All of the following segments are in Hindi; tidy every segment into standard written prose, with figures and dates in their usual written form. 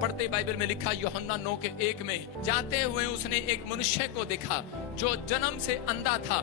पढ़ते बाइबल में लिखा यूहन्ना 9 के 1 में, जाते हुए उसने एक मनुष्य को देखा जो जन्म से अंधा था।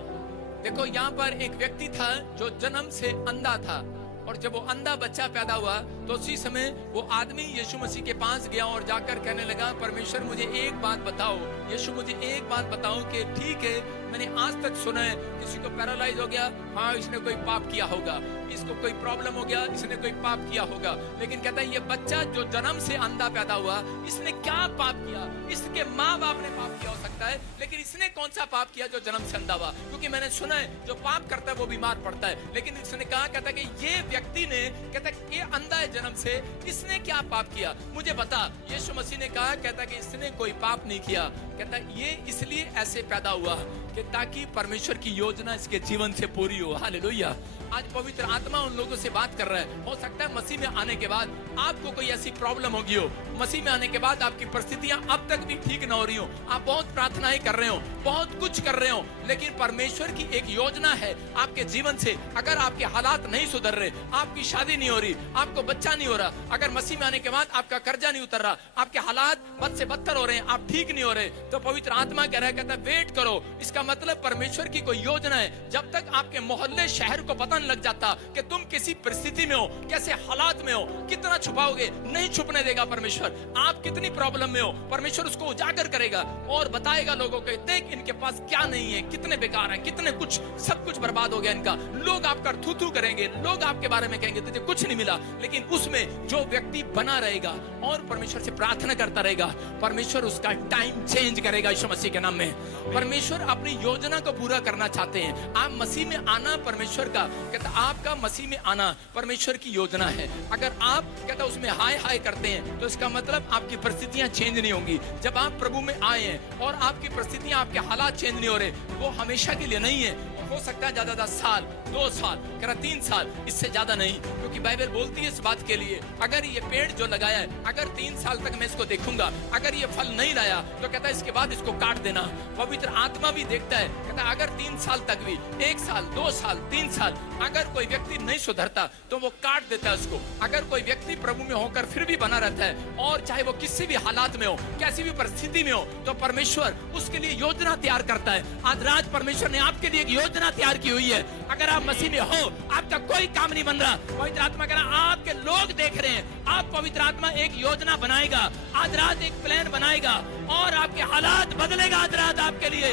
देखो यहाँ पर एक व्यक्ति था जो जन्म से अंधा था, और जब वो अंधा बच्चा पैदा हुआ तो उसी समय वो आदमी यीशु मसीह के पास गया और जाकर कहने लगा, परमेश्वर मुझे एक बात बताओ, यीशु मुझे एक बात बताओ कि ठीक है मैंने आज तक सुना है किसी को पैरालाइज हो गया, हाँ इसने कोई पाप किया होगा, इसको कोई प्रॉब्लम हो गया, इसने कोई पाप किया होगा, लेकिन कहता है ये बच्चा जो जन्म से अंधा पैदा हुआ इसने क्या पाप किया? इसके माँ बाप ने पाप किया हो सकता है, लेकिन इसने कौन सा पाप किया जो जन्म से अंधा हुआ? क्योंकि मैंने सुना है जो पाप करता है वो बीमार पड़ता है, लेकिन इसने कहा, कहता है कि ये व्यक्ति ने, कहता है ये अंधा है जन्म से, इसने क्या पाप किया मुझे बता। यीशु मसीह ने कहा, कहता है कि इसने कोई पाप नहीं किया, कहता है ये इसलिए ऐसे पैदा हुआ कि ताकि परमेश्वर की योजना इसके जीवन से पूरी हो। हालेलुया। आज पवित्र आत्मा उन लोगों से बात कर रहा है। हो सकता है मसीह में आने के बाद आपको कोई ऐसी प्रॉब्लम होगी हो, मसीह में आने के बाद आपकी परिस्थितियां अब तक भी ठीक ना हो रही हो, आप बहुत प्रार्थनाएं कर रहे हो, बहुत कुछ कर रहे हो, लेकिन परमेश्वर की एक योजना है आपके जीवन से। अगर आपके हालात नहीं सुधर रहे, आपकी शादी नहीं हो रही, आपको बच्चा नहीं हो रहा, अगर मसीह में आने के बाद आपका कर्जा नहीं उतर रहा, आपके हालात बद से बदतर हो रहे हैं, आप ठीक नहीं हो रहे, तो पवित्र आत्मा कह रहा है, कहता है वेट करो। इसका मतलब परमेश्वर की कोई योजना है। जब तक आपके मोहल्ले शहर को पता नहीं लग जाता कि तुम किसी परिस्थिति में हो, कैसे हालात में हो, कितना छुपाओगे, नहीं छुपने देगा परमेश्वर। आप कितनी प्रॉब्लम में हो, परमेश्वर उसको उजागर करेगा और बताएगा लोगों को, देख इनके पास क्या नहीं है, कितने बेकार है, कितने कुछ, सब कुछ बर्बाद हो गया इनका। लोग आपका थू थू करेंगे, लोग आपके बारे में कहेंगे तुझे कुछ नहीं मिला, लेकिन उसमें जो व्यक्ति बना रहेगा और परमेश्वर से प्रार्थना करता रहेगा, परमेश्वर उसका टाइम चेंज करेगा यीशु मसीह के नाम में। परमेश्वर अपनी योजना को पूरा करना चाहते हैं। आप मसीह में आना परमेश्वर का, कहता आपका मसीह में आना परमेश्वर की योजना है। अगर आप कहता उसमें हाय हाय करते हैं तो इसका मतलब आपकी परिस्थितियां चेंज नहीं होंगी। जब आप प्रभु में आए हैं और आपकी परिस्थितियां, आपके हालात चेंज नहीं हो रहे, वो हमेशा के लिए नहीं है। हो सकता है ज्यादा 10 साल, 2 साल, 3 साल, इससे ज्यादा नहीं, क्योंकि बाइबल बोलती है इस बात के लिए, अगर ये पेड़ जो लगाया है, अगर 3 साल तक मैं इसको देखूंगा, अगर ये फल नहीं लाया तो कहता है इसके बाद इसको काट देना। पवित्र आत्मा भी देखता है, कहता है अगर 3 साल तक भी, 1 साल, 2 साल, 3 साल, अगर कोई व्यक्ति नहीं सुधरता तो वो काट देता है उसको। अगर कोई व्यक्ति प्रभु में होकर फिर भी बना रहता है, और चाहे वो किसी भी हालात में हो, कैसी भी परिस्थिति में हो, तो परमेश्वर उसके लिए योजना तैयार करता है। आज रात परमेश्वर ने आपके लिए एक योजना तैयार की हुई है। अगर आप मसीह में हो, आपका कोई काम नहीं बन रहा, पवित्र आत्मा कह रहा आपके लोग देख रहे हैं, आप पवित्र आत्मा एक योजना बनाएगा, आज रात एक प्लान बनाएगा और आपके हालात बदलेगा। आज रात आपके लिए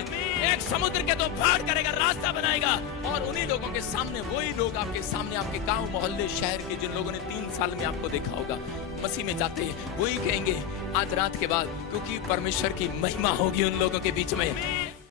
एक समुद्र के 2 फाड़ करेगा, रास्ता बनाएगा, और उन्हीं लोगों के सामने, वही लोग आपके सामने, आपके गांव मोहल्ले शहर के जिन लोगों ने 3 साल में आपको देखा होगा मसीह में जाते हैं, वही कहेंगे आज रात के बाद, क्योंकि परमेश्वर की महिमा होगी उन लोगों के बीच में।